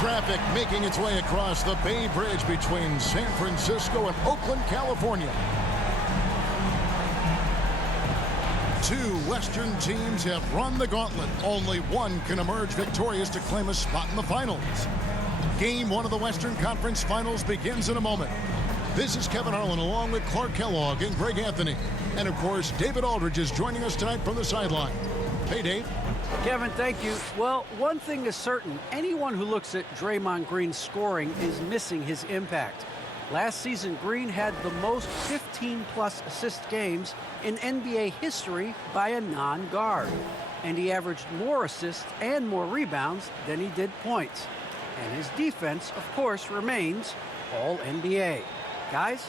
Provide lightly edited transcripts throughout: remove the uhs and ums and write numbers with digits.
Traffic making its way across the Bay Bridge between San Francisco and Oakland, California. Two Western teams have run the gauntlet. Only one can emerge victorious to claim a spot in the finals. Game one of the Western Conference Finals begins in a moment. This is Kevin Harlan along with Clark Kellogg and Greg Anthony. And of course, David Aldridge is joining us tonight from the sideline. Hey, Dave. Kevin, thank you. Well, one thing is certain. Anyone who looks at Draymond Green's scoring is missing his impact. Last season, Green had the most 15-plus assist games in NBA history by a non-guard. And he averaged more assists and more rebounds than he did points. And his defense, of course, remains All-NBA. Guys?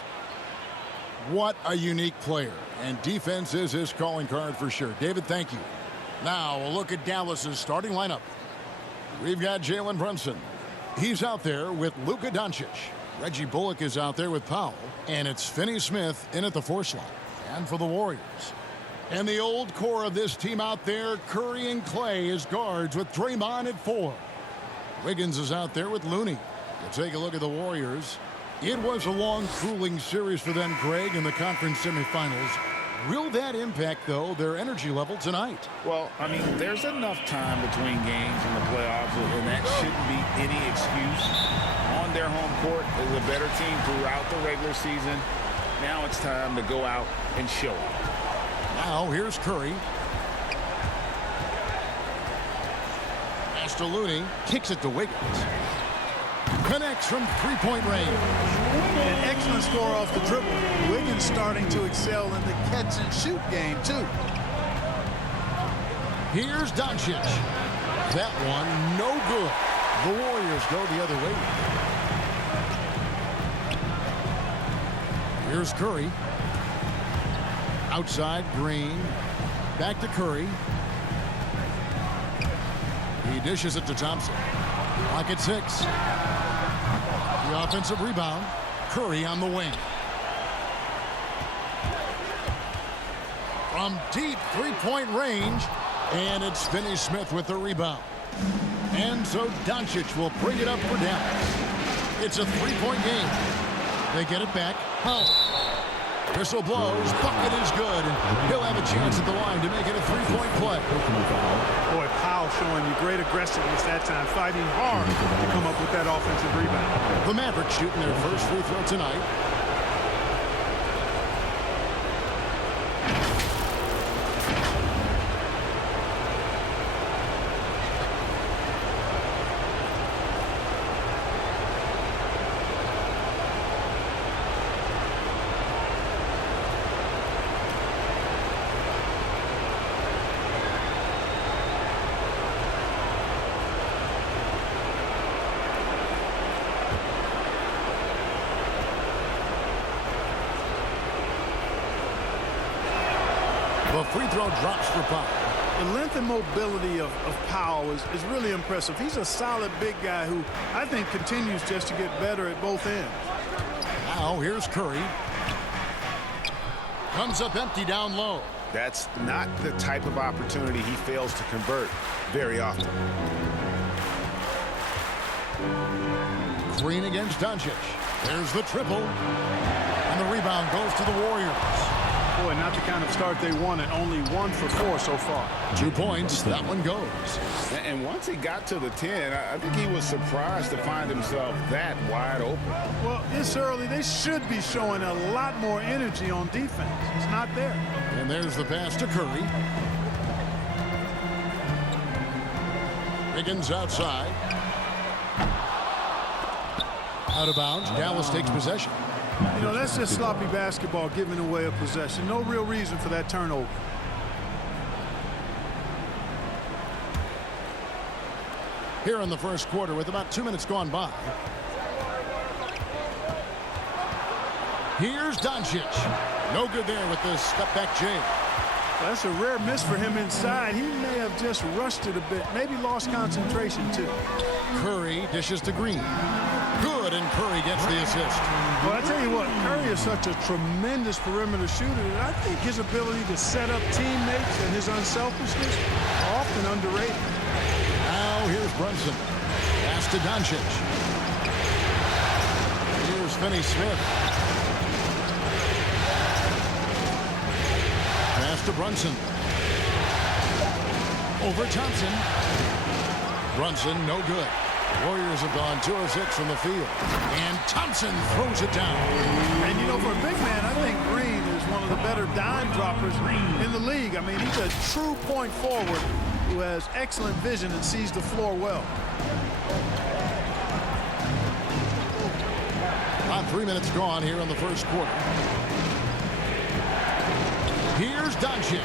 What a unique player. And defense is his calling card for sure. David, thank you. Now, a look at Dallas's starting lineup. We've got Jalen Brunson. He's out there with Luka Doncic. Reggie Bullock is out there with Powell. And it's Finney Smith in at the 4 slot. And for the Warriors. And the old core of this team out there, Curry and Clay as guards with Draymond at 4. Wiggins is out there with Looney. You take a look at the Warriors. It was a long, grueling series for them, Greg, in the conference semifinals. Will that impact, though, their energy level tonight? Well, I mean, there's enough time between games in the playoffs, and that shouldn't be any excuse. On their home court, they're the better team throughout the regular season. Now it's time to go out and show it. Now, here's Curry. Pass to Looney. Kicks it to Wiggins. Connects from three-point range. An excellent score off the dribble. Wiggins starting to excel in the catch-and-shoot game, too. Here's Doncic. That one, no good. The Warriors go the other way. Here's Curry. Outside, Green. Back to Curry. He dishes it to Thompson. Clock at 6. The offensive rebound. Curry on the wing. From deep three-point range. And it's Finney Smith with the rebound. And so Doncic will bring it up for Dallas. It's a three-point game. They get it back. Whistle blows. Bucket is good. And he'll have a chance at the line to make it a three-point play. Boy, Powell showing you great aggressiveness that time, fighting hard to come up with that offensive rebound. The Mavericks shooting their first free throw tonight. The free throw drops for Powell. The length and mobility of Powell is really impressive. He's a solid big guy who I think continues just to get better at both ends. Now here's Curry. Comes up empty down low. That's not the type of opportunity he fails to convert very often. Green against Doncic. There's the triple. And the rebound goes to the Warriors. Boy, not the kind of start they wanted. Only 1 for 4 so far. 2 points. That one goes. And once he got to the 10, I think he was surprised to find himself that wide open. Well, this early, they should be showing a lot more energy on defense. It's not there. And there's the pass to Curry. Wiggins outside. Out of bounds. Dallas takes possession. You know, that's just sloppy basketball, giving away a possession. No real reason for that turnover. Here in the first quarter with about 2 minutes gone by. Here's Doncic. No good there with the step-back jam. Well, that's a rare miss for him inside. He may have just rushed it a bit. Maybe lost concentration, too. Curry dishes to Green. Good, and Curry gets the assist. Well, I tell you what, Curry is such a tremendous perimeter shooter that I think his ability to set up teammates and his unselfishness are often underrated. Now here's Brunson. Pass to Doncic. Here's Finney-Smith. Pass to Brunson. Over Thompson. Brunson, no good. Warriors have gone 2 of 6 from the field. And Thompson throws it down. And, you know, for a big man, I think Green is one of the better dime droppers in the league. I mean, he's a true point forward who has excellent vision and sees the floor well. About 3 minutes gone here in the first quarter. Here's Doncic.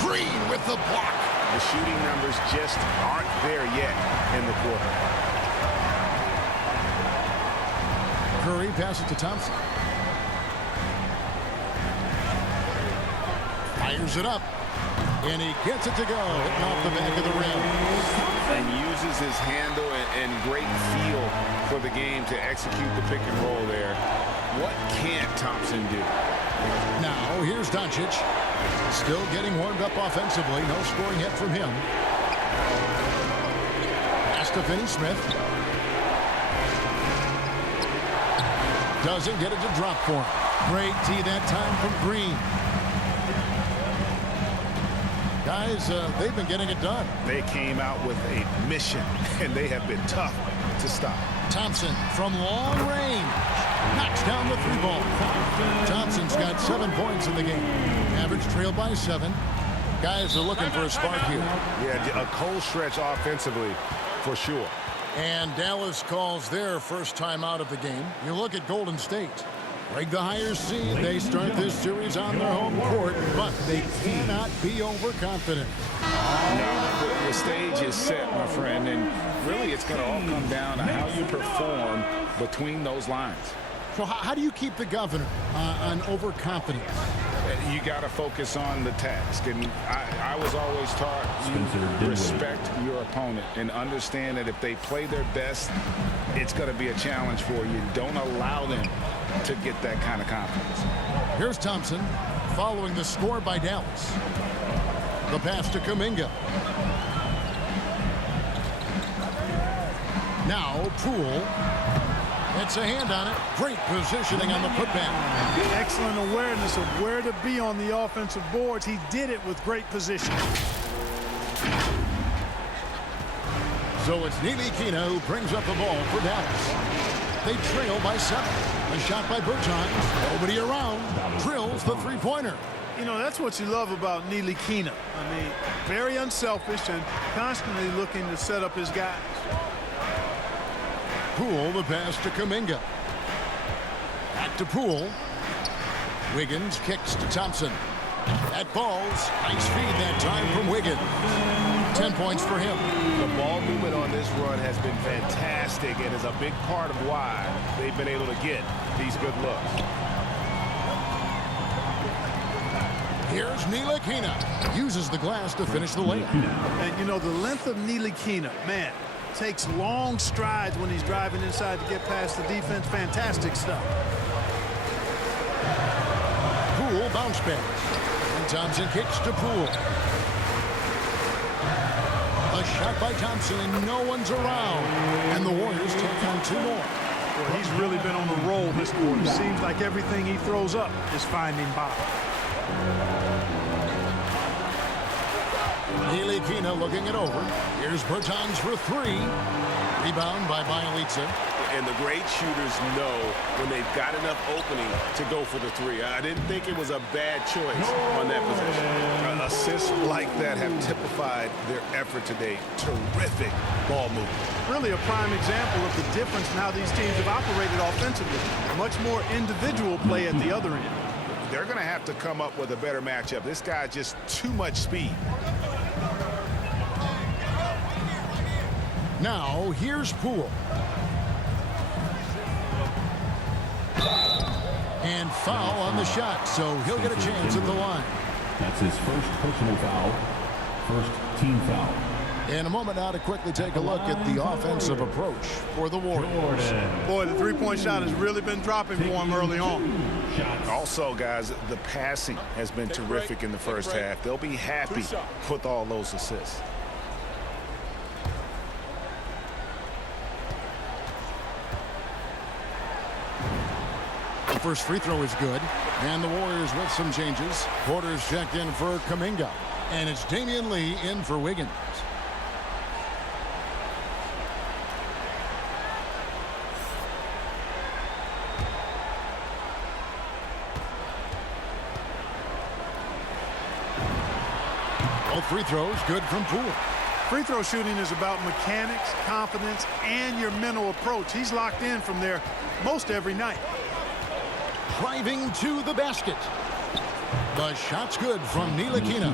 Green with the block. The shooting numbers just aren't there yet in the quarter. Curry passes to Thompson. Fires it up. And he gets it to go. Hitting off the back of the rim. And uses his handle and great feel for the game to execute the pick and roll there. What can't Thompson do? Now, here's Doncic. Still getting warmed up offensively. No scoring hit from him. Pass to Finney-Smith. Doesn't get it to drop for him. Great tee that time from Green. Guys, they've been getting it done. They came out with a mission, and they have been tough to stop. Thompson from long range. Knocks down the 3-ball. Thompson's got 7 points in the game. Mavericks trail by 7. Guys are looking for a spark here. Yeah, a cold stretch offensively for sure. And Dallas calls their first time out of the game. You look at Golden State. Like the higher seed, they start this series on their home court, but they cannot be overconfident. No, the stage is set, my friend, and really it's going to all come down to how you perform between those lines. So how do you keep the governor on overconfidence? You got to focus on the task, and I was always taught you respect your opponent and understand that if they play their best, it's going to be a challenge for you. Don't allow them to get that kind of confidence. Here's Thompson following the score by Dallas. The pass to Kuminga. Now Poole. It's a hand on it. Great positioning on the putback. Excellent awareness of where to be on the offensive boards. He did it with great position. So it's Ntilikina who brings up the ball for Dallas. They trail by 7. A shot by Bertans. Nobody around. Drills the 3-pointer. You know, that's what you love about Ntilikina. I mean, very unselfish and constantly looking to set up his guys. Poole, the pass to Kuminga. Back to Poole. Wiggins kicks to Thompson. That falls. Nice feed that time from Wiggins. 10 points for him. The ball movement on this run has been fantastic and is a big part of why they've been able to get these good looks. Here's Ntilikina. Uses the glass to finish the layup. And, you know, the length of Ntilikina, man, takes long strides when he's driving inside to get past the defense. Fantastic stuff. Poole bounce back. And Thompson kicks to Poole. A shot by Thompson, and no one's around. And the Warriors take on 2 more. Well, he's really been on the roll this quarter. Seems like everything he throws up is finding bottom. Ntilikina looking it over. Here's Bertans for 3. Rebound by Bjelica. And the great shooters know when they've got enough opening to go for the 3. I didn't think it was a bad choice on that possession. Assists like that have typified their effort today. Terrific ball movement. Really a prime example of the difference in how these teams have operated offensively. Much more individual play at the other end. They're going to have to come up with a better matchup. This guy just too much speed. Now, here's Poole. And foul on the shot, so he'll get a chance at the line. That's his first personal foul, first team foul. In a moment now to quickly take a look at the offensive approach for the Warriors. Boy, the 3-point shot has really been dropping for him early on. Also, guys, the passing has been terrific in the first half. They'll be happy with all those assists. first free throw is good. And the Warriors with some changes. Porter's checked in for Kuminga. And it's Damian Lee in for Wiggins. Both free throws good from Poole. Free throw shooting is about mechanics, confidence, and your mental approach. He's locked in from there most every night. Driving to the basket. The shot's good from Ntilikina.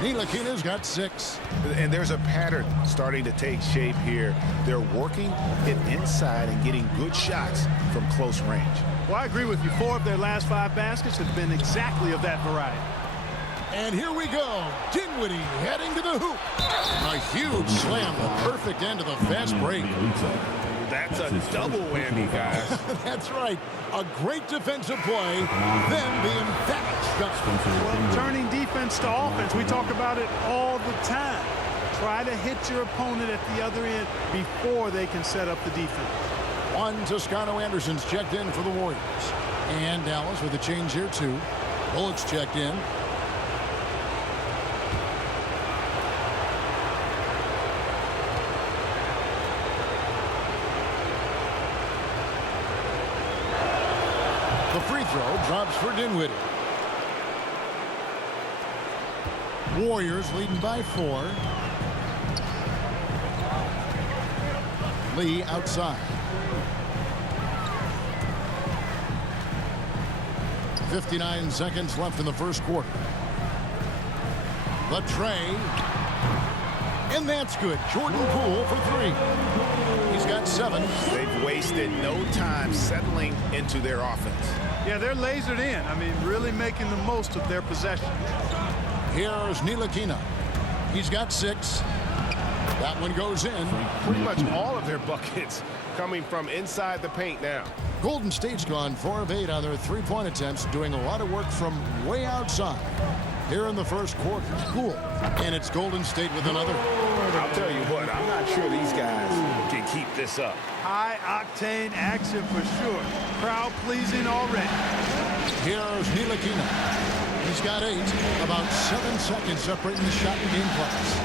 Ntilikina's got 6. And there's a pattern starting to take shape here. They're working it inside and getting good shots from close range. Well, I agree with you. 4 of their last 5 baskets have been exactly of that variety. And here we go. Dinwiddie heading to the hoop. A huge slam, the perfect end of the fast break. That's a double whammy, guys. That's right. A great defensive play, then the emphatic stop. Well, turning defense to offense, we talk about it all the time. Try to hit your opponent at the other end before they can set up the defense. One Toscano Anderson's checked in for the Warriors. And Dallas with a change here, too. Bullock's checked in. The free throw drops for Dinwiddie. Warriors leading by 4. Lee outside. 59 seconds left in the first quarter. The tray. And that's good. Jordan Poole for 3. He's got 7. They've wasted no time settling into their offense. Yeah, they're lasered in. I mean, really making the most of their possession. Here's Ntilikina. He's got 6. That one goes in. Pretty much all of their buckets coming from inside the paint now. Golden State's gone 4 of 8 on their three-point attempts, doing a lot of work from way outside. Here in the first quarter, Poole. And it's Golden State with another. I'll tell you what, I'm not sure these guys can keep this up. High-octane action for sure. Crowd-pleasing already. Here's Ntilikina. He's got 8. About 7 seconds separating the shot and game clocks.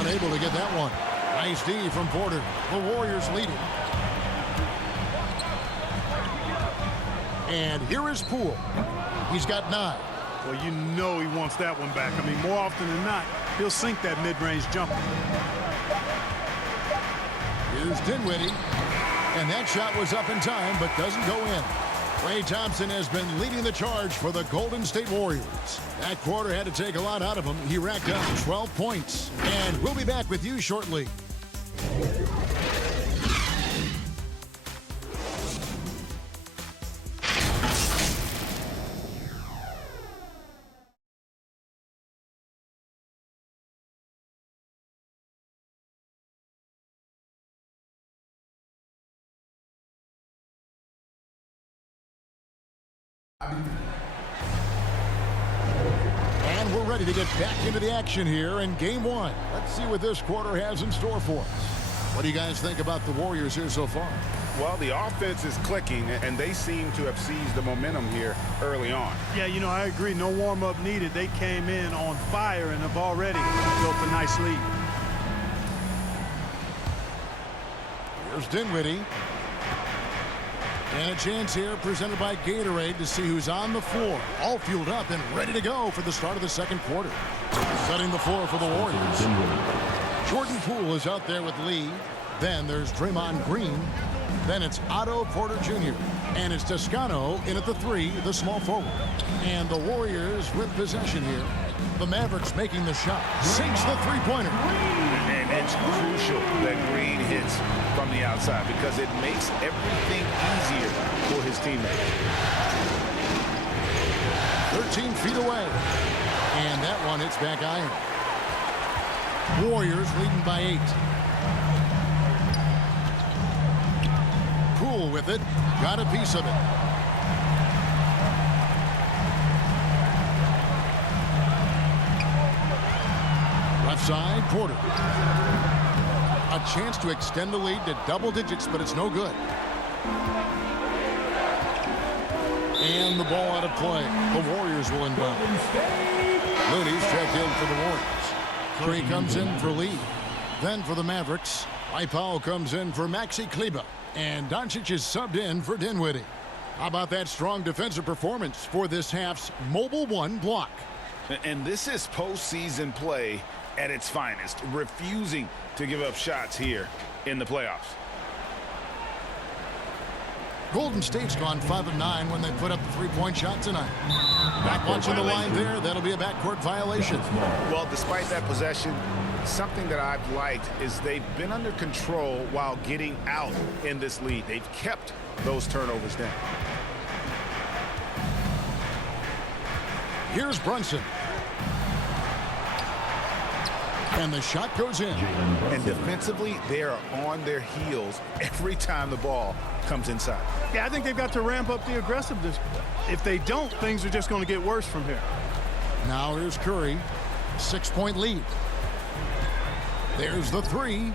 Unable to get that one. Nice D from Porter. The Warriors leading. And here is Poole. He's got 9. Well, you know he wants that one back. I mean, more often than not, he'll sink that mid-range jumper. Here's Dinwiddie. And that shot was up in time, but doesn't go in. Klay Thompson has been leading the charge for the Golden State Warriors. That quarter had to take a lot out of him. He racked up 12 points. And we'll be back with you shortly. And we're ready to get back into the action here in game 1. Let's see what this quarter has in store for us. What do you guys think about the Warriors here so far? Well, the offense is clicking, and they seem to have seized the momentum here early on. Yeah, you know, I agree. No warm-up needed. They came in on fire and have already built a nice lead. Here's Dinwiddie. And a chance here presented by Gatorade to see who's on the floor. All fueled up and ready to go for the start of the second quarter. Setting the floor for the Warriors. Jordan Poole is out there with Lee. Then there's Draymond Green. Then it's Otto Porter Jr. And it's Toscano in at the 3, the small forward. And the Warriors with possession here. The Mavericks making the shot. Sinks the three-pointer. And it's crucial that Green hits from the outside because it makes everything easier for his teammates. 13 feet away. And that one hits back iron. Warriors leading by 8. Poole with it. Got a piece of it. Left side, Porter. A chance to extend the lead to double digits, but it's no good. And the ball out of play. The Warriors will inbound. Looney's checked in for the Warriors. Curry comes in for Lee. Then for the Mavericks, Powell comes in for Maxi Kleber. And Doncic is subbed in for Dinwiddie. How about that strong defensive performance for this half's Mobile One block? And this is postseason play at its finest, refusing to give up shots here in the playoffs. Golden State's gone 5 of 9 when they put up the three-point shot tonight. Back watching the line there. That'll be a backcourt violation. Well, despite that possession, something that I've liked is they've been under control while getting out in this lead. They've kept those turnovers down. Here's Brunson. And the shot goes in. And defensively, they are on their heels every time the ball comes inside. Yeah, I think they've got to ramp up the aggressiveness. If they don't, things are just going to get worse from here. Now here's Curry. 6-point lead. There's the three.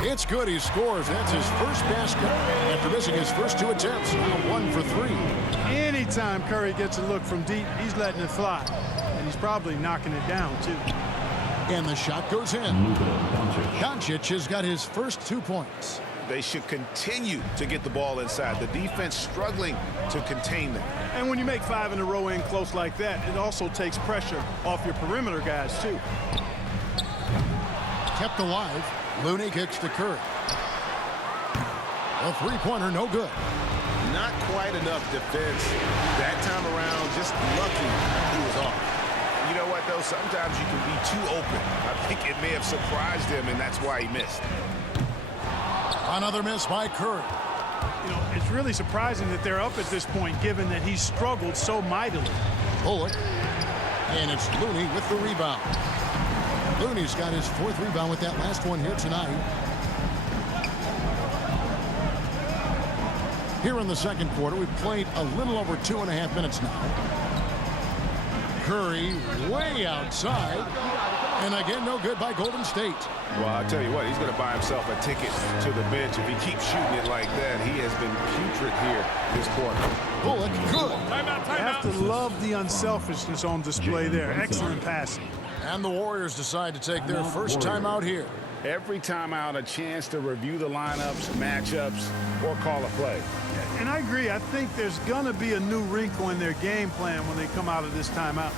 It's good. He scores. That's his first basket after missing his first 2 attempts. Now 1 for 3. Anytime Curry gets a look from deep, he's letting it fly. And he's probably knocking it down, too. And the shot goes in. Doncic has got his first 2 points. They should continue to get the ball inside. The defense struggling to contain them. And when you make 5 in a row in close like that, it also takes pressure off your perimeter guys, too. Kept alive. Looney kicks to Curry. A three-pointer, no good. Not quite enough defense that time around. Just lucky he was off. You know what, though? Sometimes you can be too open. I think it may have surprised him, and that's why he missed. Another miss by Curry. You know, it's really surprising that they're up at this point, given that he's struggled so mightily. Bullock. And it's Looney with the rebound. Looney's got his 4th rebound with that last one here tonight. Here in the second quarter, we've played a little over 2.5 minutes now. Curry way outside. And again, no good by Golden State. Well, I'll tell you what, he's going to buy himself a ticket to the bench. If he keeps shooting it like that, he has been putrid here this quarter. Bullock, good. You have to love the unselfishness on display there. Excellent passing. And the Warriors decide to take their first timeout here. Every timeout, a chance to review the lineups, matchups, or call a play. And I agree. I think there's going to be a new wrinkle in their game plan when they come out of this timeout.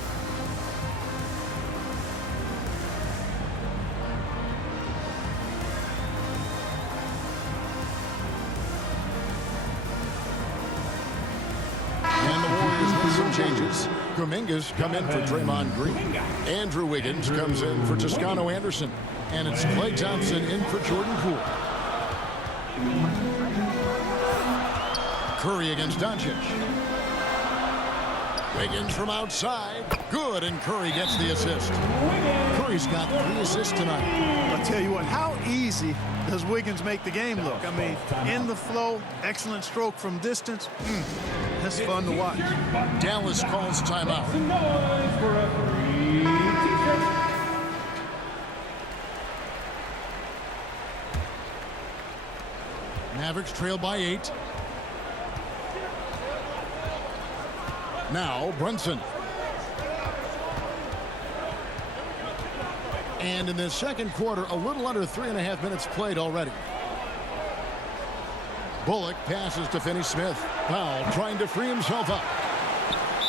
And the Warriors with some changes. Kuminga's come in for Draymond Green. Andrew Wiggins comes in for Toscano Anderson. And it's Klay Thompson in for Jordan Poole. Curry against Doncic. Wiggins from outside. Good, and Curry gets the assist. Curry's got 3 assists tonight. I'll tell you what, how easy does Wiggins make the game look? I mean, in the flow, excellent stroke from distance. That's fun to watch. Dallas calls timeout. Mavericks trail by 8. Now Brunson. And in the second quarter, a little under 3.5 minutes played already. Bullock passes to Finney-Smith. Powell trying to free himself up.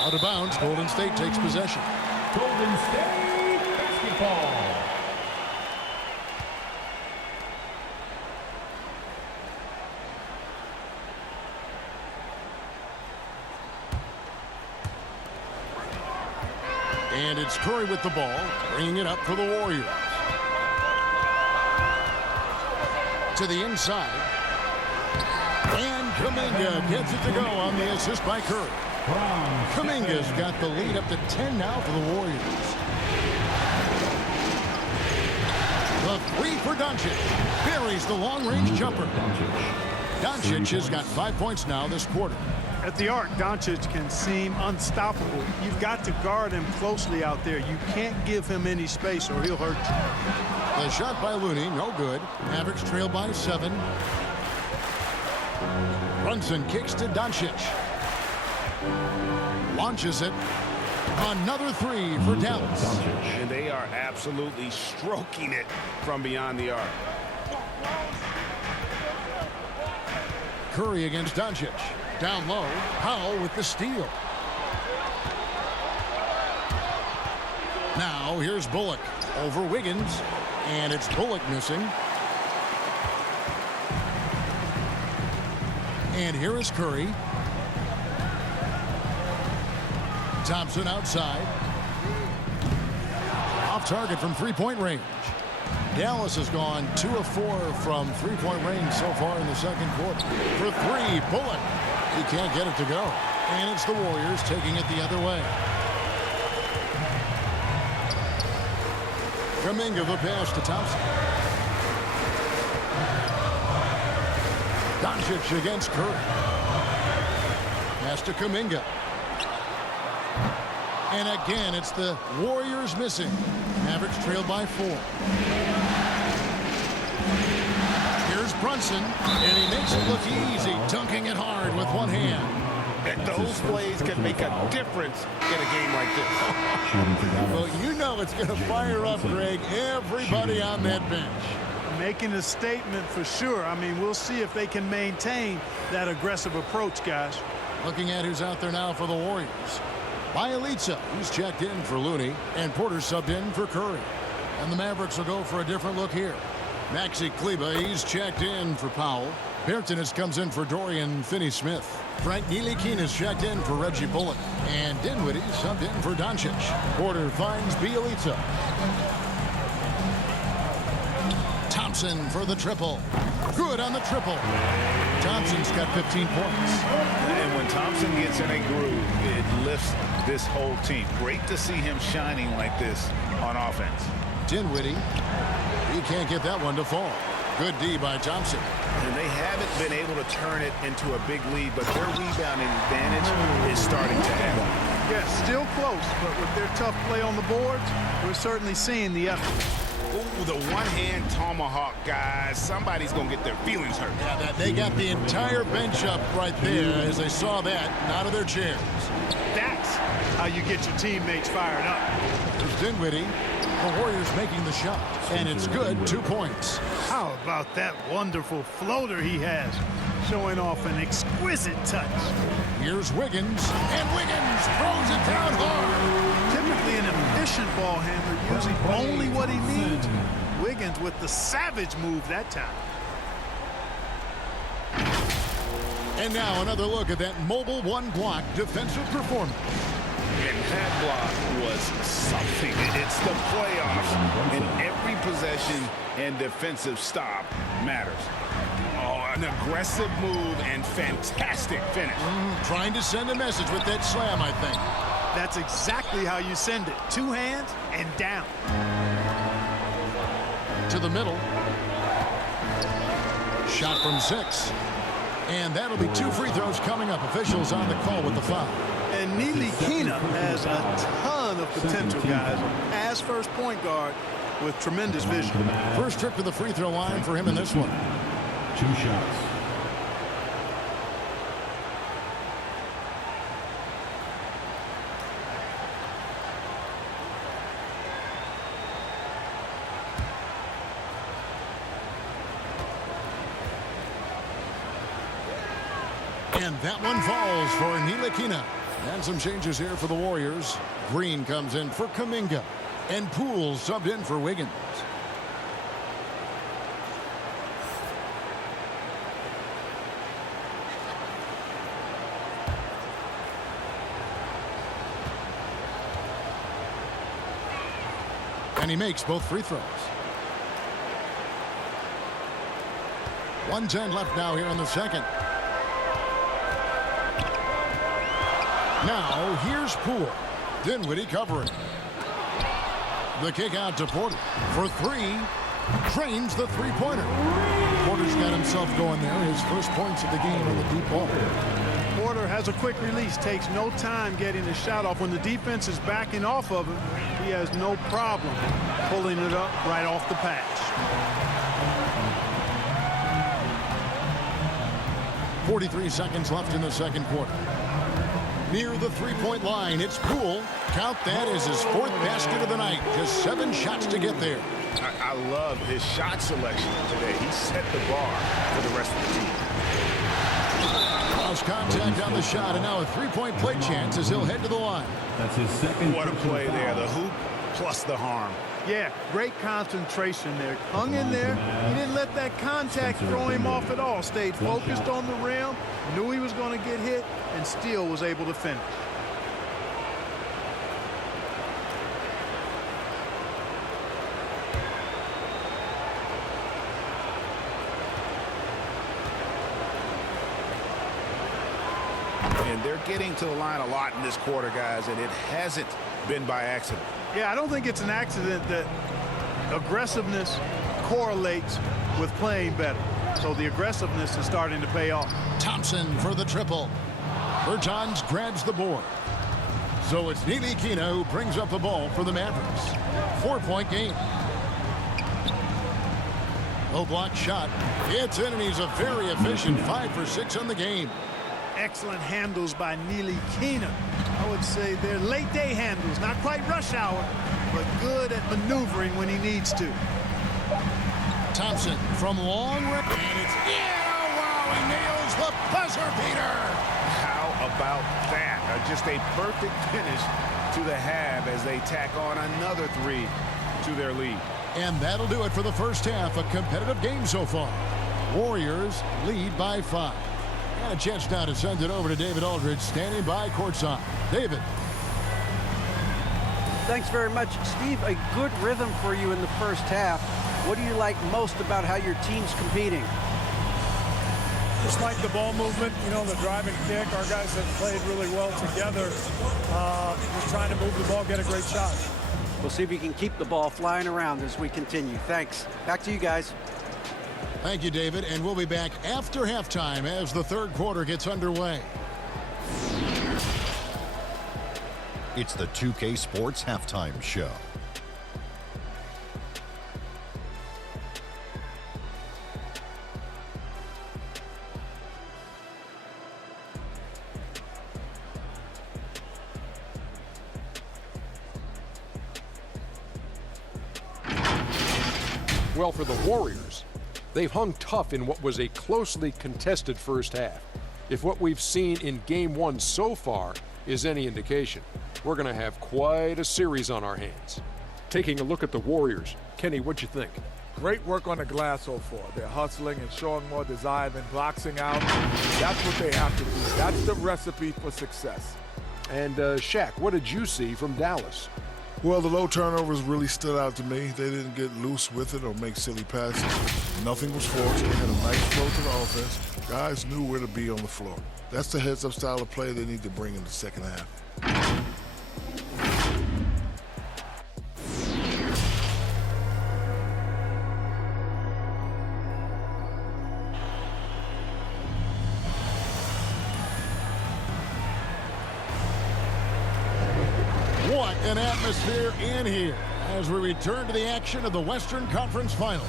Out of bounds, Golden State takes possession. Golden State basketball. And it's Curry with the ball, bringing it up for the Warriors. To the inside. And Kuminga gets it to go on the assist by Curry. Kuminga's got the lead up to 10 now for the Warriors. The 3 for Doncic. Buries the long-range jumper. Doncic has got 5 points now this quarter. At the arc, Doncic can seem unstoppable. You've got to guard him closely out there. You can't give him any space or he'll hurt you. The shot by Looney, no good. Mavericks trail by 7. Brunson kicks to Doncic. Launches it. Another three for Dallas. And they are absolutely stroking it from beyond the arc. Curry against Doncic. Down low. Powell with the steal. Now here's Bullock over Wiggins. And it's Bullock missing. And here is Curry. Thompson outside. Off target from three-point range. Dallas has gone 2 of 4 from three-point range so far in the second quarter. For three, Bullock. He can't get it to go. And it's the Warriors taking it the other way. Kuminga the pass to Thompson. Doncic against Curry. Pass to Kuminga. And again, it's the Warriors missing. Mavericks trailed by 4. Here's Brunson, and he makes it look easy, dunking it hard with one hand. And those plays can make a difference in a game like this. Well, you know it's going to fire up, Greg, everybody on that bench. Making a statement for sure. I mean, we'll see if they can maintain that aggressive approach, guys. Looking at who's out there now for the Warriors. Bielitsa, who's checked in for Looney, and Porter subbed in for Curry. And the Mavericks will go for a different look here. Maxi Kleba, he's checked in for Powell. Bertans comes in for Dorian Finney-Smith. Frank Ntilikina checked in for Reggie Bullock. And Dinwiddie subbed in for Doncic. Porter finds Bielitsa. Thompson for the triple. Good on the triple. Thompson's got 15 points. And when Thompson gets in a groove, it lifts this whole team. Great to see him shining like this on offense. Dinwiddie, he can't get that one to fall. Good D by Thompson. And they haven't been able to turn it into a big lead, but their rebounding advantage is starting to add up. Yeah, still close, but with their tough play on the boards, we're certainly seeing the effort. Ooh, the one-hand tomahawk, guys. Somebody's going to get their feelings hurt. Yeah, they got the entire bench up right there as they saw that and out of their chairs. That's how you get your teammates fired up. There's Dinwiddie. The Warriors making the shot, and it's good. 2 points. How about that wonderful floater he has, showing off an exquisite touch. Here's Wiggins, and Wiggins throws it down hard. Typically an efficient ball handler, using only what he needs. Wiggins with the savage move that time. And now another look at that mobile one-block defensive performance. And that block was something. It's the playoffs, and every possession and defensive stop matters. Oh, an aggressive move and fantastic finish. Trying to send a message with that slam, I think. That's exactly how you send it. 2 hands and down. To the middle. Shot from 6. And that'll be 2 free throws coming up. Officials on the call with the foul. And Ntilikina has a ton of potential, guys, as first point guard with tremendous vision. First trip to the free throw line for him in this one. 2 shots. And that one falls for Ntilikina. And some changes here for the Warriors. Green comes in for Kuminga. And Poole subbed in for Wiggins. And he makes both free throws. 1:10 left now here in the second. Now, here's Poole. Dinwiddie covering. The kick out to Porter. For 3, trains the three-pointer. Porter's got himself going there. His first points of the game on the deep ball. Porter has a quick release, takes no time getting the shot off. When the defense is backing off of him, he has no problem pulling it up right off the pass. 43 seconds left in the second quarter. Near the three-point line, it's Poole. Count that as his fourth basket of the night. Just 7 shots to get there. I love his shot selection today. He set the bar for the rest of the team. Cross contact on the shot, and now a three-point play chance as he'll head to the line. That's his second. What a play there. The hoop plus the harm. Yeah, great concentration there. Hung in there. He didn't let that contact throw him off at all. Stayed focused on the rim, knew he was going to get hit, and still was able to finish. And they're getting to the line a lot in this quarter, guys, and it hasn't been by accident. Yeah, I don't think it's an accident that aggressiveness correlates with playing better. So the aggressiveness is starting to pay off. Thompson for the triple. Bertans grabs the board. So it's Ntilikina who brings up the ball for the Mavericks. 4-point game. Low block shot. It's in, and he's a very efficient 5 for 6 on the game. Excellent handles by Ntilikina. I would say they're late day handles, not quite rush hour, but good at maneuvering when he needs to. Thompson from long range, and it's in. Oh, wow, he nails the buzzer beater. How about that? Just a perfect finish to the half as they tack on another 3 to their lead. And that'll do it for the first half. A competitive game so far. Warriors lead by 5. And a chance now to send it over to David Aldridge, standing by courtside. David. Thanks very much, Steve. A good rhythm for you in the first half. What do you like most about how your team's competing? Just like the ball movement, you know, the drive and kick. Our guys have played really well together. Just trying to move the ball, get a great shot. We'll see if we can keep the ball flying around as we continue. Thanks. Back to you guys. Thank you, David. And we'll be back after halftime as the third quarter gets underway. It's the 2K Sports Halftime Show. Well, for the Warriors, they've hung tough in what was a closely contested first half. If what we've seen in Game 1 so far is any indication, we're going to have quite a series on our hands. Taking a look at the Warriors, Kenny, what'd you think? Great work on the glass so far. They're hustling and showing more desire than boxing out. That's what they have to do. That's the recipe for success. And Shaq, what did you see from Dallas? Well, the low turnovers really stood out to me. They didn't get loose with it or make silly passes. Nothing was forced. They had a nice flow to the offense. Guys knew where to be on the floor. That's the heads-up style of play they need to bring in the second half. What an atmosphere in here as we return to the action of the Western Conference Final.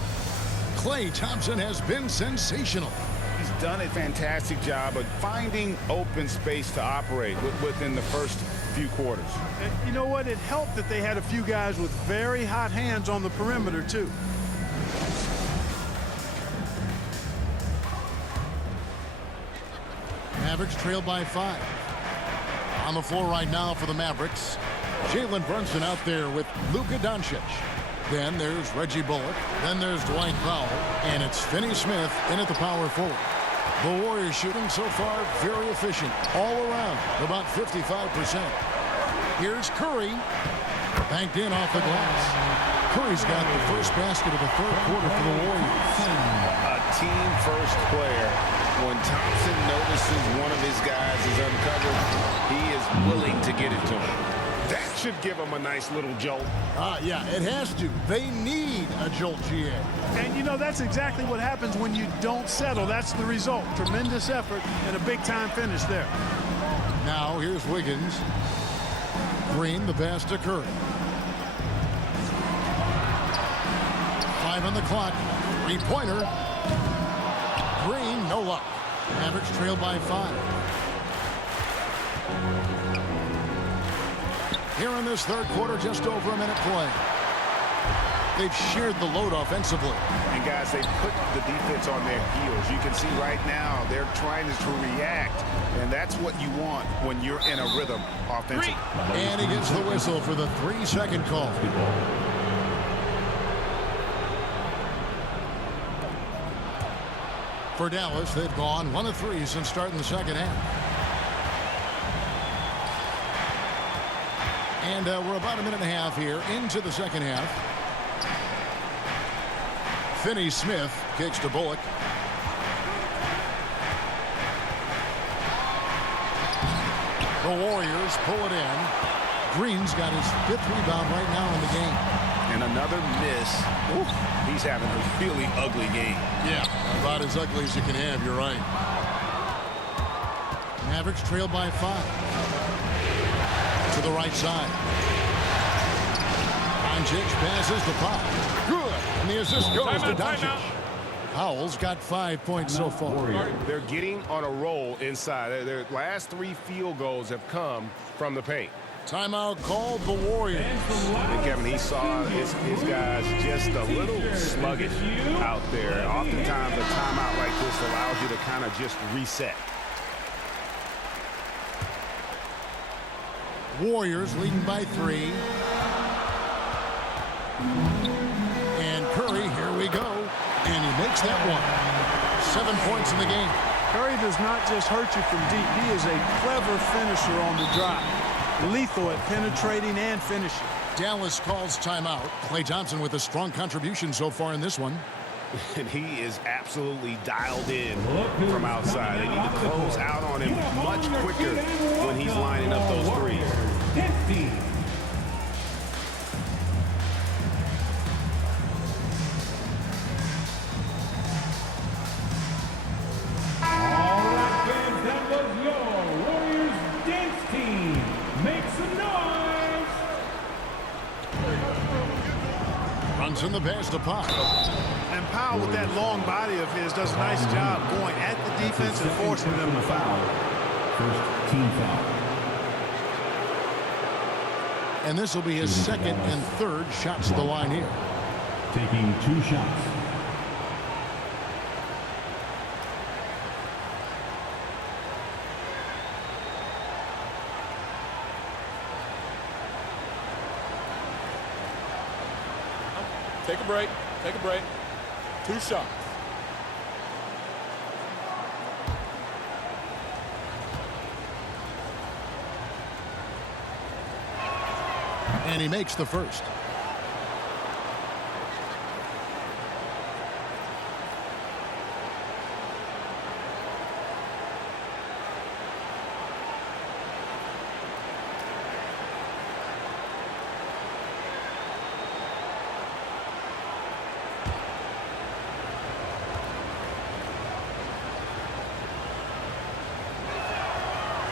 Klay Thompson has been sensational. He's done a fantastic job of finding open space to operate within the first few quarters. And you know what? It helped that they had a few guys with very hot hands on the perimeter, too. Mavericks trail by 5. On the floor right now for the Mavericks, Jalen Brunson out there with Luka Doncic. Then there's Reggie Bullock. Then there's Dwight Powell. And it's Finney Smith in at the power forward. The Warriors shooting so far very efficient all around, about 55%. Here's Curry. Banked in off the glass. Curry's got the first basket of the third quarter for the Warriors. A team-first player. When Thompson notices one of his guys is uncovered, he is willing to get it to him. That should give them a nice little jolt. Yeah, it has to. They need a jolt, GA. And, you know, that's exactly what happens when you don't settle. That's the result. Tremendous effort and a big-time finish there. Now, here's Wiggins. Green, the pass to Curry. 5 on the clock. Three-pointer. Green, no luck. Mavericks trail by 5. Here in this third quarter, just over a minute play. They've shared the load offensively. And guys, they put the defense on their heels. You can see right now they're trying to react, and that's what you want when you're in a rhythm offensively. And he gets the whistle for the 3-second call. For Dallas, they've gone 1 of 3 since starting the second half. And we're about a minute and a half here into the second half. Finney-Smith kicks to Bullock. The Warriors pull it in. Green's got his 5th rebound right now in the game. And another miss. Oof, he's having a really ugly game. Yeah, about as ugly as you can have, you're right. Mavericks trail by 5. To the right side. Doncic passes the pop. Good. And the assist goes to Doncic. Powell's got 5 points so far. They're getting on a roll inside. Their last 3 field goals have come from the paint. Timeout called the Warriors. And Kevin, he saw his guys just a little sluggish out there. Oftentimes a timeout like this allows you to kind of just reset. Warriors leading by 3. And Curry, here we go. And he makes that one. 7 points in the game. Curry does not just hurt you from deep. He is a clever finisher on the drive. Lethal at penetrating and finishing. Dallas calls timeout. Klay Thompson with a strong contribution so far in this one. And he is absolutely dialed in from outside. They need to close out on him much quicker when he's lining up those threes. In the pass to Powell. And Powell, with that long body of his, does a nice job going at the defense and forcing them to foul. First team foul. And this will be his second and third shots to the line here. Taking 2 shots. Take a break. Take a break. 2 shots. And he makes the first.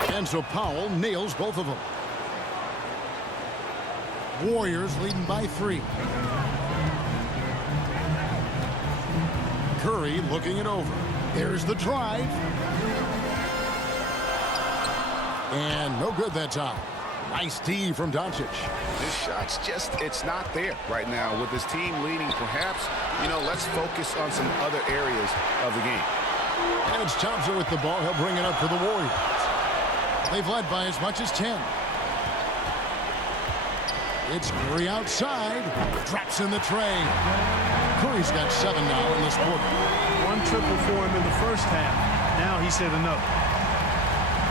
And so Powell nails both of them. Warriors leading by 3. Curry looking it over. There's the drive. And no good that time. Nice D from Doncic. This shot's just, it's not there right now. With this team leading, perhaps, let's focus on some other areas of the game. And it's Thompson with the ball. He'll bring it up for the Warriors. They've led by as much as 10. It's Curry outside. Drops in the tray. Curry's got 7 now in this quarter. 1 triple for him in the first half. Now he's hit another.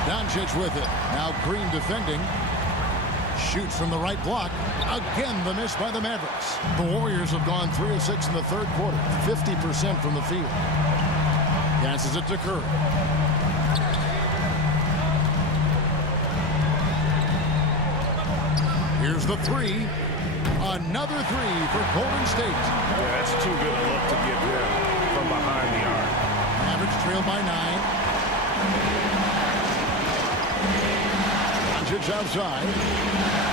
Doncic with it. Now Green defending. Shoots from the right block. Again, the miss by the Mavericks. The Warriors have gone 3 of 6 in the third quarter. 50% from the field. Passes it to Curry. Here's the 3. Another 3 for Golden State. Yeah, that's too good a look to get them from behind the arc. Mavericks trail by 9. Doncic outside.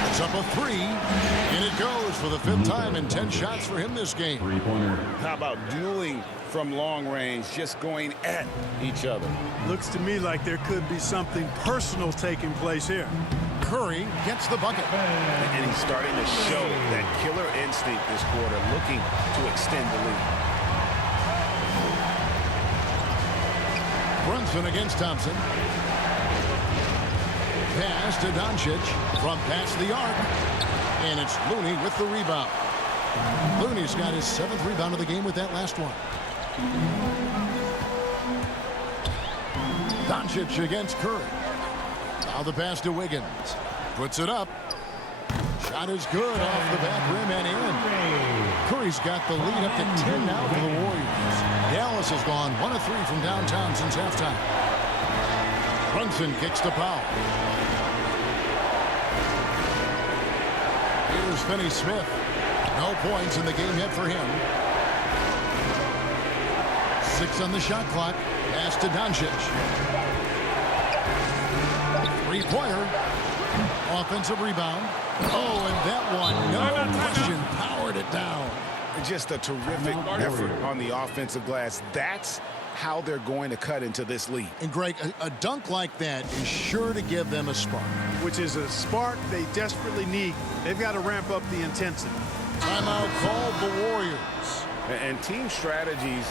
Puts up a three, and it goes for the 5th time in 10 shots for him this game. Three-pointer. How about dueling from long range, just going at each other? Looks to me like there could be something personal taking place here. Curry gets the bucket. And he's starting to show that killer instinct this quarter, looking to extend the lead. Brunson against Thompson. Pass to Doncic from past the arc. And it's Looney with the rebound. Looney's got his 7th rebound of the game with that last one. Doncic against Curry. Now the pass to Wiggins. Puts it up. Shot is good off the back rim and in. Curry's got the lead up to 10 now for the Warriors. Dallas has gone 1 of 3 from downtown since halftime. Brunson kicks the foul. Here's Finney-Smith. No points in the game yet for him. 6 on the shot clock. Pass to Doncic. 3-pointer. Offensive rebound. Oh, and that one, no question, powered it down. Just a terrific effort on the offensive glass. That's how they're going to cut into this lead. And Greg, a dunk like that is sure to give them a spark. Which is a spark they desperately need. They've got to ramp up the intensity. Timeout called the Warriors. And team strategies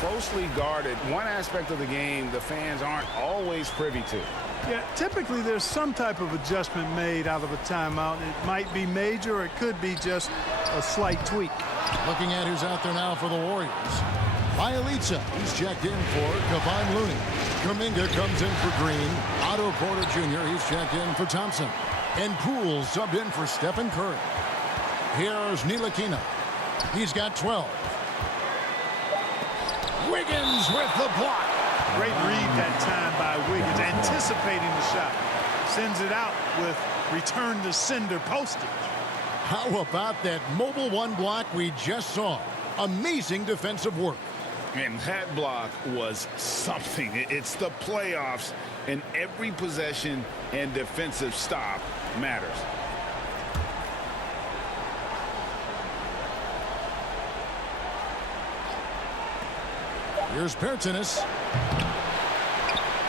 closely guarded. One aspect of the game the fans aren't always privy to. Yeah, typically there's some type of adjustment made out of a timeout. It might be major, or it could be just a slight tweak. Looking at who's out there now for the Warriors. Bielitsa, he's checked in for Kevon Looney. Kuminga comes in for Green. Otto Porter Jr., he's checked in for Thompson. And Poole subbed in for Stephen Curry. Here's Ntilikina. He's got 12. Wiggins with the block. Great read that time by Wiggins, anticipating the shot. Sends it out with return to sender postage. How about that mobile one block we just saw? Amazing defensive work. And that block was something. It's the playoffs, and every possession and defensive stop matters. Here's Pertinis.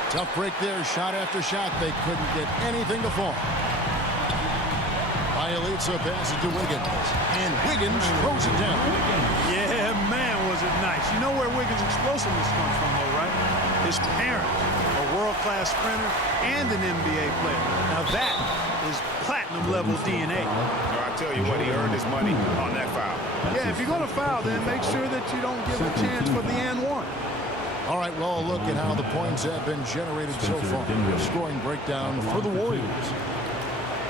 Tough break there, shot after shot. They couldn't get anything to fall. Bielitsa passes to Wiggins, and Wiggins throws it down. Yeah, man, was it nice. You know where Wiggins' explosiveness comes from, though, right? His parents, a world-class sprinter and an NBA player. Now that is platinum-level DNA. I tell you what, he earned his money on that foul. Yeah, if you're going to foul, then make sure that you don't give a chance for the and one. All right, well, a look at how the points have been generated so far. Scoring breakdown for the Warriors.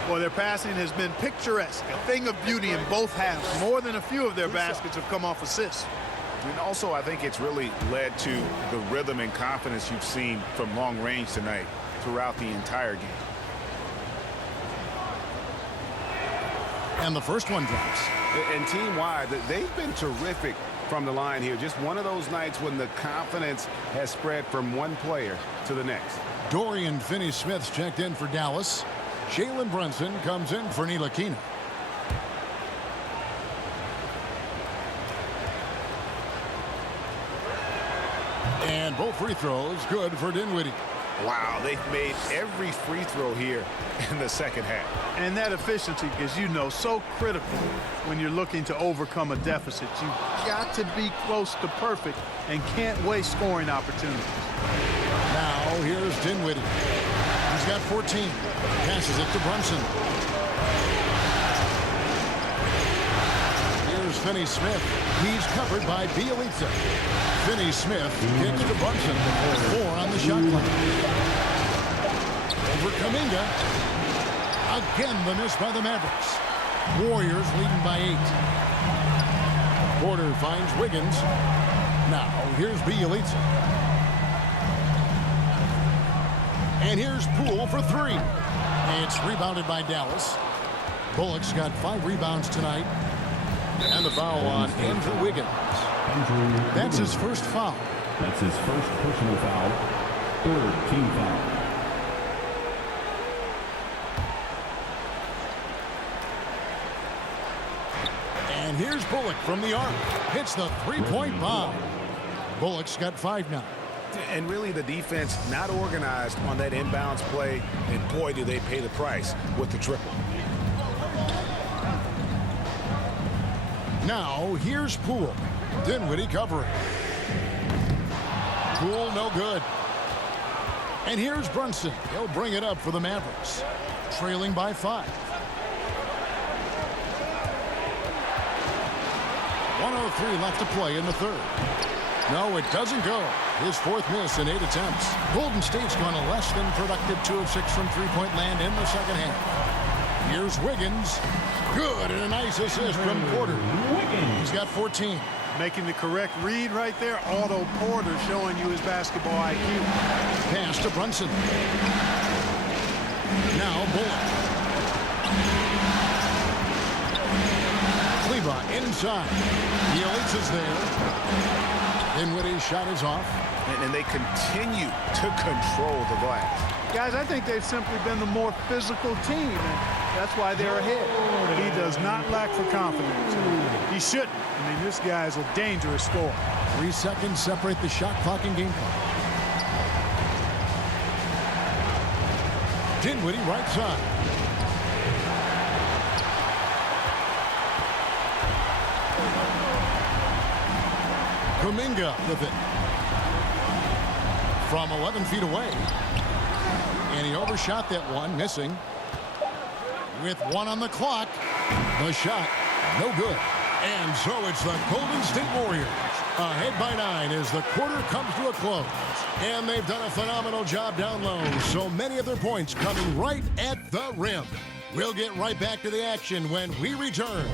Well, their passing has been picturesque, a thing of beauty in both halves. More than a few of their baskets have come off assists. And also, I think it's really led to the rhythm and confidence you've seen from long range tonight throughout the entire game. And the first one drops. And team-wide, they've been terrific from the line here. Just one of those nights when the confidence has spread from one player to the next. Dorian Finney-Smith's checked in for Dallas. Jalen Brunson comes in for Ntilikina. And both free throws good for Dinwiddie. Wow, they've made every free throw here in the second half. And that efficiency, as you know, so critical when you're looking to overcome a deficit. You've got to be close to perfect and can't waste scoring opportunities. Now here's Dinwiddie. He's got 14. Passes it to Brunson. Here's Finney-Smith. He's covered by Bielitsa. Finney-Smith kicks to Brunson. 4 on the shot clock. Over Kuminga. Again, the miss by the Mavericks. Warriors leading by 8. Porter finds Wiggins. Now, here's Bielitsa. And here's Poole for 3. It's rebounded by Dallas. Bullock's got 5 rebounds tonight. And the foul on Andrew Wiggins. That's his first foul. That's his first personal foul. 3rd team foul. And here's Bullock from the arc. Hits the three-point bomb. Bullock's got 5 now. And really the defense not organized on that inbounds play, and boy, do they pay the price with the triple. Now here's Poole. Dinwiddie covering. Poole no good. And here's Brunson. He'll bring it up for the Mavericks. Trailing by 5. 1:03 left to play in the third. No, it doesn't go. His 4th miss in 8 attempts. Golden State's gone a less than productive 2 of 6 from three-point land in the second half. Here's Wiggins. Good, and a nice assist from Porter. He's got 14. Making the correct read right there. Otto Porter showing you his basketball IQ. Pass to Brunson. Now Bullock. Kleba inside. The elites is there. Dinwiddie's shot is off. And they continue to control the glass. Guys, I think they've simply been the more physical team, and that's why they're ahead. He does not lack for confidence. He shouldn't. I mean, this guy's a dangerous scorer. 3 seconds separate the shot clock and game clock. Dinwiddie right side. Kuminga with it. From 11 feet away. And he overshot that one, missing. With 1 on the clock. The shot, no good. And so it's the Golden State Warriors ahead by 9 as the quarter comes to a close. And they've done a phenomenal job down low. So many of their points coming right at the rim. We'll get right back to the action when we return.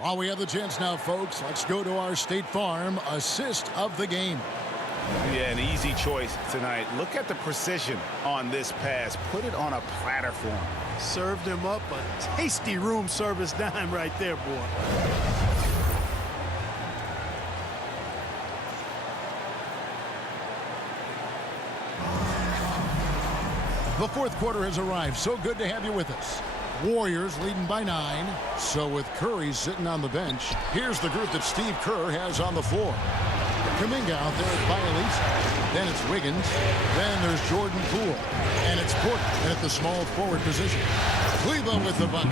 While we have the chance now, folks, let's go to our State Farm assist of the game. Yeah, an easy choice tonight. Look at the precision on this pass. Put it on a platter for him. Served him up a tasty room service dime right there, boy. The 4th quarter has arrived. So good to have you with us. Warriors leading by 9. So with Curry sitting on the bench, here's the group that Steve Kerr has on the floor. Kuminga out there by Elise. Then it's Wiggins. Then there's Jordan Poole. And it's Porter at the small forward position. Kleba with the bucket.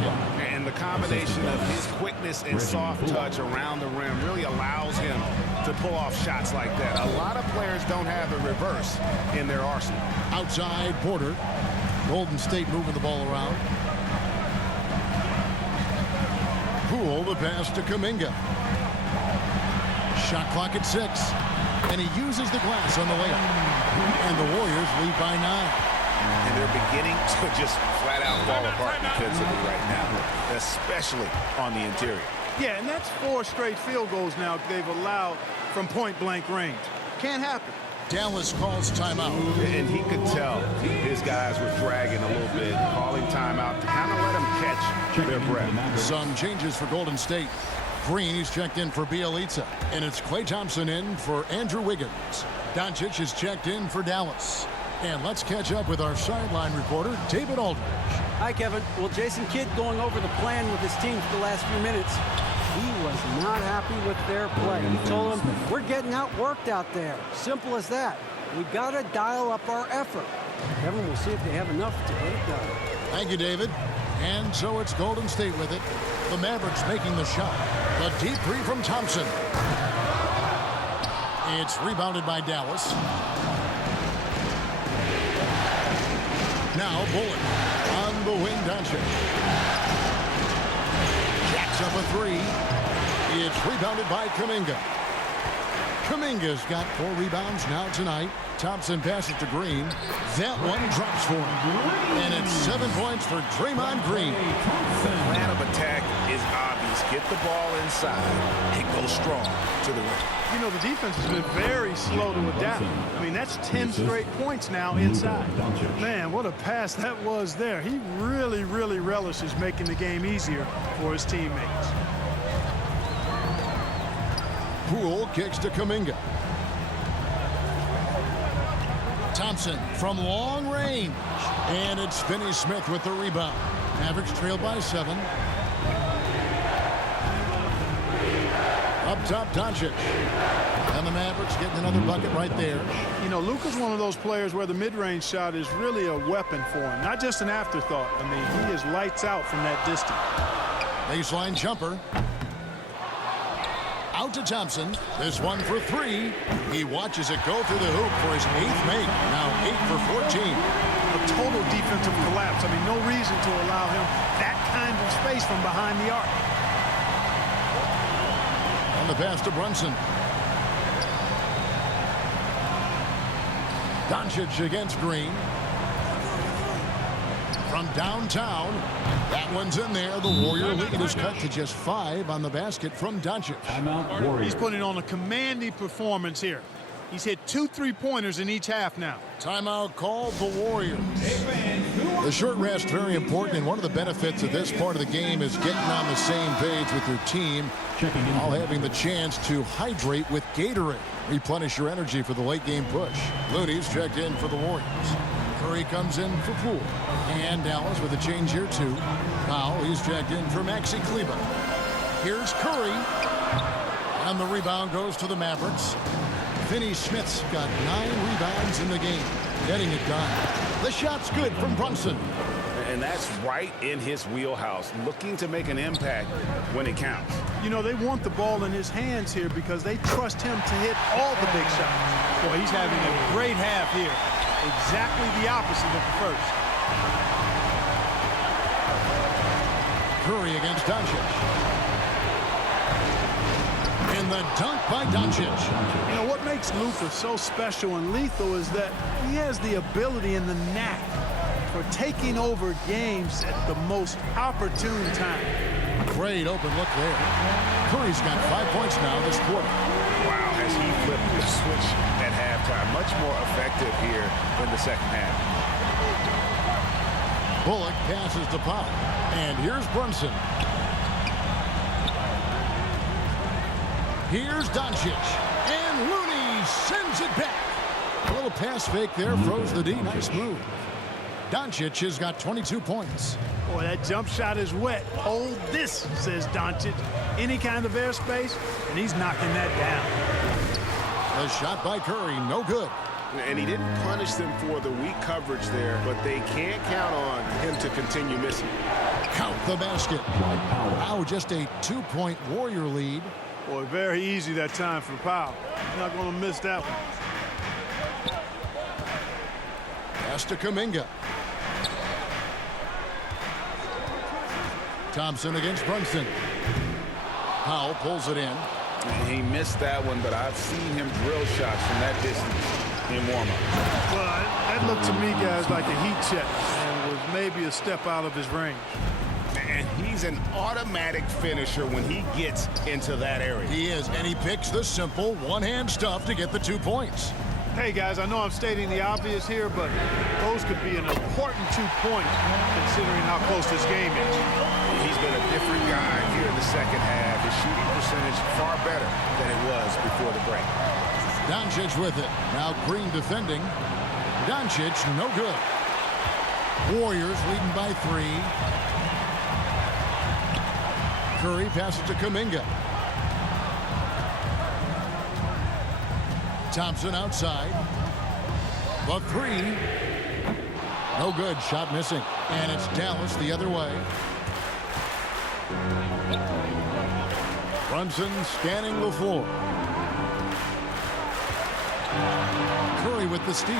And the combination of his quickness and soft touch around the rim really allows him to pull off shots like that. A lot of players don't have the reverse in their arsenal. Outside Porter. Golden State moving the ball around. Poole the pass to Kuminga. Shot clock at 6. And he uses the glass on the layup. And the Warriors lead by 9. And they're beginning to just flat out fall apart defensively right now, especially on the interior. Yeah, and that's 4 straight field goals now they've allowed from point-blank range. Can't happen. Dallas calls timeout. And he could tell his guys were dragging a little bit, calling timeout to kind of let them catch their breath. Some changes for Golden State. Green, he's checked in for Bielitsa. And it's Klay Thompson in for Andrew Wiggins. Doncic is checked in for Dallas. And let's catch up with our sideline reporter, David Aldridge. Hi, Kevin. Well, Jason Kidd going over the plan with his team for the last few minutes. He was not happy with their play. He told them, we're getting outworked out there. Simple as that. We got to dial up our effort. Kevin, we'll see if they have enough to get it done. Thank you, David. And so it's Golden State with it. The Mavericks making the shot. The deep three from Thompson. It's rebounded by Dallas. Now Bullock on the wing. Doncic jacks up a 3. It's rebounded by Kuminga. Kuminga's got 4 rebounds now tonight. Thompson passes to Green. That one drops for him. And it's 7 points for Draymond Green. The plan of attack is obvious. Get the ball inside and go strong to the rim. You know, the defense has been very slow to adapt. I mean, that's 10 straight points now inside. Man, what a pass that was there. He really, really relishes making the game easier for his teammates. Poole kicks to Kuminga. Thompson from long range. And it's Finney-Smith with the rebound. Mavericks trail by 7. Up top, Doncic. And the Mavericks getting another bucket right there. You know, Luka's one of those players where the mid-range shot is really a weapon for him, not just an afterthought. I mean, he is lights out from that distance. Baseline jumper. Out to Thompson. This one for 3. He watches it go through the hoop for his 8th make. Now 8 for 14. A total defensive collapse. I mean, no reason to allow him that kind of space from behind the arc. And the pass to Brunson. Doncic against Green. From downtown. That one's in there. The Warrior lead is cut to just 5 on the basket from Doncic. He's putting on a commanding performance here. He's hit 2 3-pointers in each half now. Timeout called the Warriors. The short rest very important, and one of the benefits of this part of the game is getting on the same page with your team, while having the chance to hydrate with Gatorade. Replenish your energy for the late game push. Looney's checked in for the Warriors. Curry comes in for Poole. And Dallas with a change here too. Powell, he's checked in for Maxi Kleber. Here's Curry. And the rebound goes to the Mavericks. Finney-Smith's got 9 rebounds in the game. Getting it done. The shot's good from Brunson. And that's right in his wheelhouse, looking to make an impact when it counts. You know, they want the ball in his hands here because they trust him to hit all the big shots. Boy, he's having a great half here. Exactly the opposite of the first. Curry against Doncic. And the dunk by Doncic. You know, what makes Luka so special and lethal is that he has the ability and the knack for taking over games at the most opportune time. Great open look there. Curry's got 5 points now this quarter. Wow, has he flipped the switch at halftime. Much more effective here in the second half. Bullock passes to Powell. And here's Brunson. Here's Doncic. And Looney sends it back. A little pass fake there, froze the D. Nice move. Doncic has got 22 points. Boy, that jump shot is wet. Hold this, says Doncic. Any kind of airspace, and he's knocking that down. A shot by Curry, no good. And he didn't punish them for the weak coverage there, but they can't count on him to continue missing. Count the basket. Wow, just a 2-point Warrior lead. Boy, very easy that time for Powell. He's not going to miss that one. Pass to Kuminga. Thompson against Brunson. Powell pulls it in. He missed that one, but I've seen him drill shots from that distance in warm-up. Well, that looked to me, guys, like a heat check and was maybe a step out of his range. And he's an automatic finisher when he gets into that area. He is, and he picks the simple one-hand stuff to get the 2 points. Hey, guys, I know I'm stating the obvious here, but those could be an important 2 points considering how close this game is. He's been a different guy here in the second half. His shooting percentage far better than it was before the break. Doncic with it. Now Green defending. Doncic, no good. Warriors leading by 3. Curry passes to Kuminga. Thompson outside. The 3. No good. Shot missing. And it's Dallas the other way. Brunson scanning the floor. Curry with the steal.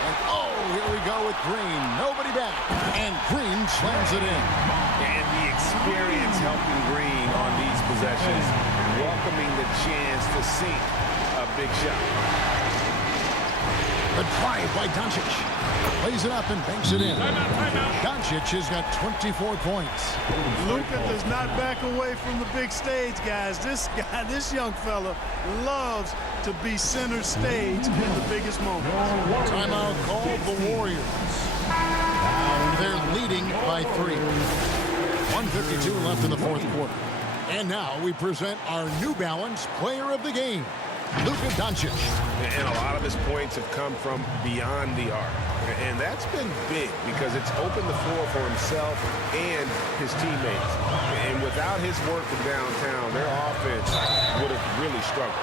And oh, here we go with Green. Nobody back. And Green slams it in. And the experience helping Green on these possessions, welcoming the chance to sink big shot. The drive by Doncic. Lays it up and banks it in. Doncic has got 24 points. Luka does not back away from the big stage, guys. This young fella loves to be center stage in the biggest moments. Timeout called the Warriors. They're leading by 3. 1:52 left in the fourth quarter. And now we present our New Balance Player of the Game, Luka Doncic. And a lot of his points have come from beyond the arc. And that's been big because it's opened the floor for himself and his teammates. And without his work from downtown, their offense would have really struggled.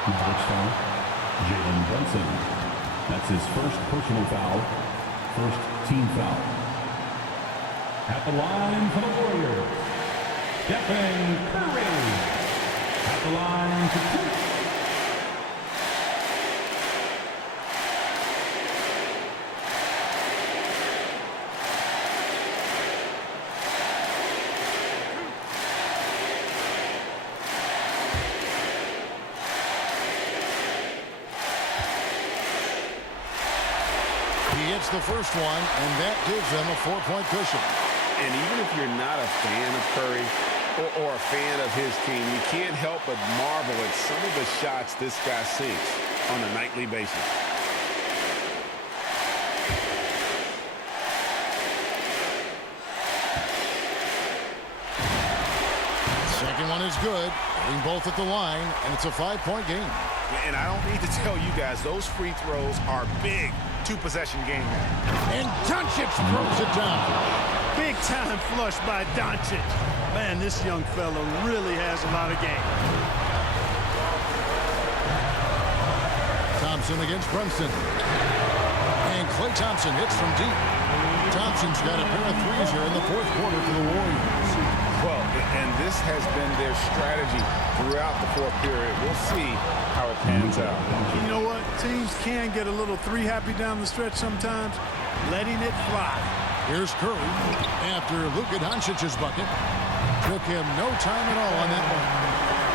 Jalen Brunson. That's his first personal foul. First team foul. At the line for the Warriors, Stephen Curry. At the line for 2. He hits the first one, and that gives them a 4-point cushion. And even if you're not a fan of Curry or a fan of his team, you can't help but marvel at some of the shots this guy sinks on a nightly basis. Second one is good. Hitting both at the line, and it's a 5-point game. And I don't need to tell you guys, those free throws are big two-possession game. And Doncic throws it down. Big time flush by Doncic. Man, this young fella really has a lot of game. Thompson against Brunson. And Klay Thompson hits from deep. Thompson's got a pair of threes here in the fourth quarter for the Warriors. Well, and this has been their strategy throughout the fourth period. We'll see how it pans out. You know what? Teams can get a little three-happy down the stretch sometimes. Letting it fly. Here's Curry after Luka Doncic's bucket. Took him no time at all on that one.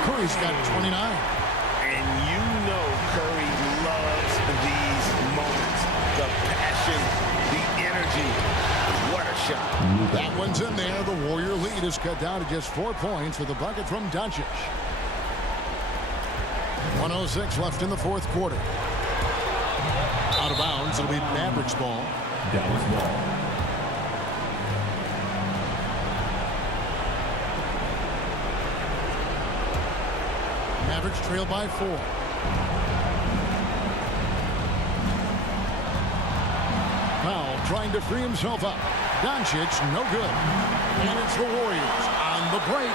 Curry's got 29. And you know Curry loves these moments. The passion, the energy. What a shot. That one's in there. The Warrior lead is cut down to just 4 points with the bucket from Doncic. 1:06 left in the fourth quarter. Out of bounds. It'll be Mavericks ball. Dallas ball. Mavericks trail by 4. Powell trying to free himself up. Doncic, no good. And it's the Warriors on the break.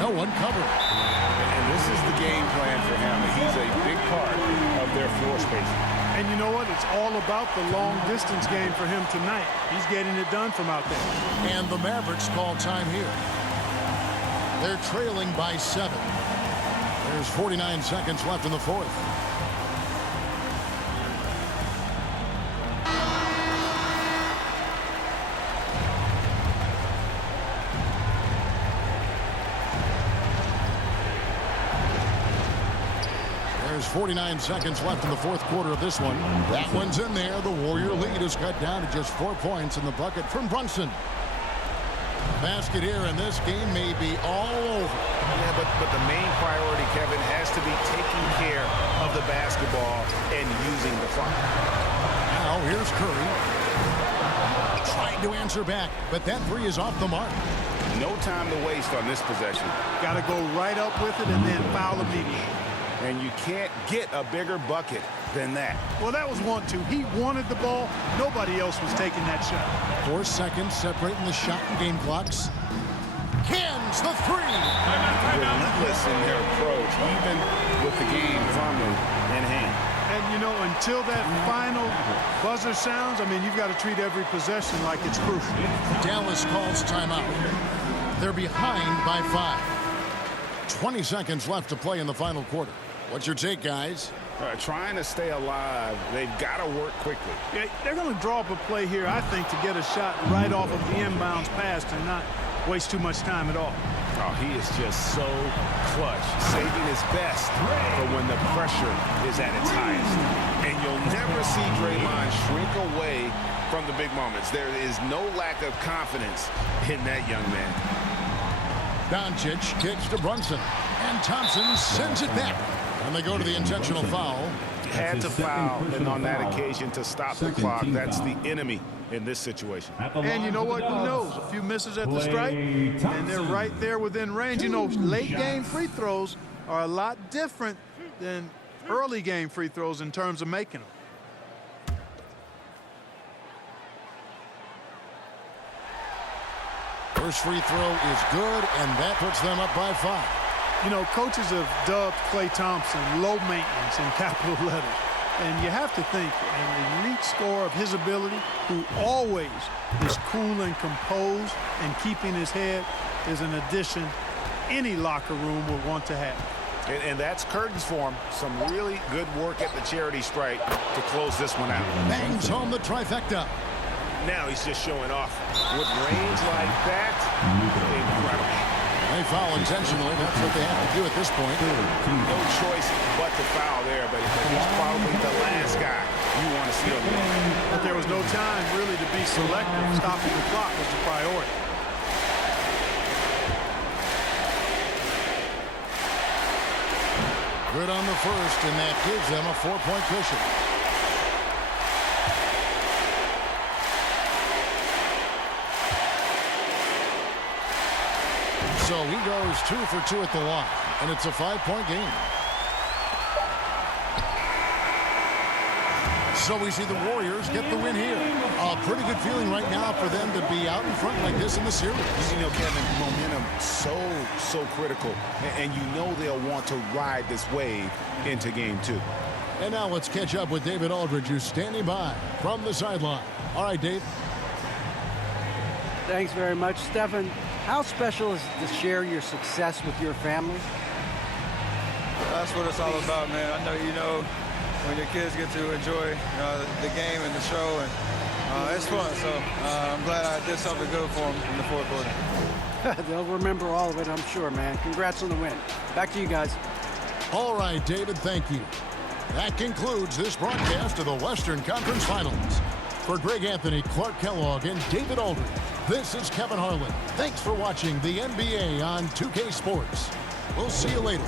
No one covered. And this is the game plan for him. He's a big part of their floor spacing. And you know what? It's all about the long-distance game for him tonight. He's getting it done from out there. And the Mavericks call time here. They're trailing by 7. There's 49 seconds left in the fourth. There's 49 seconds left in the fourth quarter of this one. That one's in there. The Warrior lead is cut down to just 4 points in the bucket from Brunson. Basket here, and this game may be all over. Yeah, but the main priority, Kevin, has to be taking care of the basketball and using the clock. Now here's Curry. Trying to answer back, but that three is off the mark. No time to waste on this possession. Got to go right up with it and then foul immediately. And you can't get a bigger bucket than that. Well, that was 1-2. He wanted the ball. Nobody else was taking that shot. 4 seconds separating the shot and game clocks. Cans the three. Relentless in their approach, even with the game firmly in hand. And, you know, until that final buzzer sounds, I mean, you've got to treat every possession like it's crucial. Dallas calls timeout. They're behind by 5. 20 seconds left to play in the final quarter. What's your take, guys? Trying to stay alive, they've got to work quickly. Yeah, they're going to draw up a play here, I think, to get a shot right off of the inbounds pass and not waste too much time at all. Oh, he is just so clutch, saving his best for when the pressure is at its highest. And you'll never see Draymond shrink away from the big moments. There is no lack of confidence in that young man. Doncic kicks to Brunson, and Thompson sends it back. And they go to the intentional foul. Had to foul, and on that occasion to stop the clock. That's the enemy in this situation. And you know what? Who knows? A few misses at the stripe, and they're right there within range. You know, late game free throws are a lot different than early game free throws in terms of making them. First free throw is good, and that puts them up by 5. You know, coaches have dubbed Klay Thompson low maintenance in capital letters. And you have to think an elite scorer of his ability, who always is cool and composed and keeping his head, is an addition any locker room would want to have. And that's curtains for him. Some really good work at the charity stripe to close this one out. Bangs home the trifecta. Now he's just showing off. With range like that, incredible. They foul intentionally. That's what they have to do at this point. No choice but to foul there, but he's probably the last guy you want to see on the line. But there was no time really to be selective. Stopping the clock was the priority. Good on the first, and that gives them a 4-point cushion. So he goes 2 for 2 at the line, and it's a 5-point game. So we see the Warriors get the win here. A pretty good feeling right now for them to be out in front like this in the series. You know, Kevin, momentum so critical, and you know they'll want to ride this wave into game 2. And now let's catch up with David Aldridge, who's standing by from the sideline. All right, Dave. Thanks very much, Stephen. How special is it to share your success with your family? That's what it's all about, man. I know you know when your kids get to enjoy the game and the show, and it's fun. So I'm glad I did something good for them in the fourth quarter. They'll remember all of it, I'm sure, man. Congrats on the win. Back to you guys. All right, David, thank you. That concludes this broadcast of the Western Conference Finals. For Greg Anthony, Clark Kellogg, and David Aldridge, this is Kevin Harlan. Thanks for watching the NBA on 2K Sports. We'll see you later.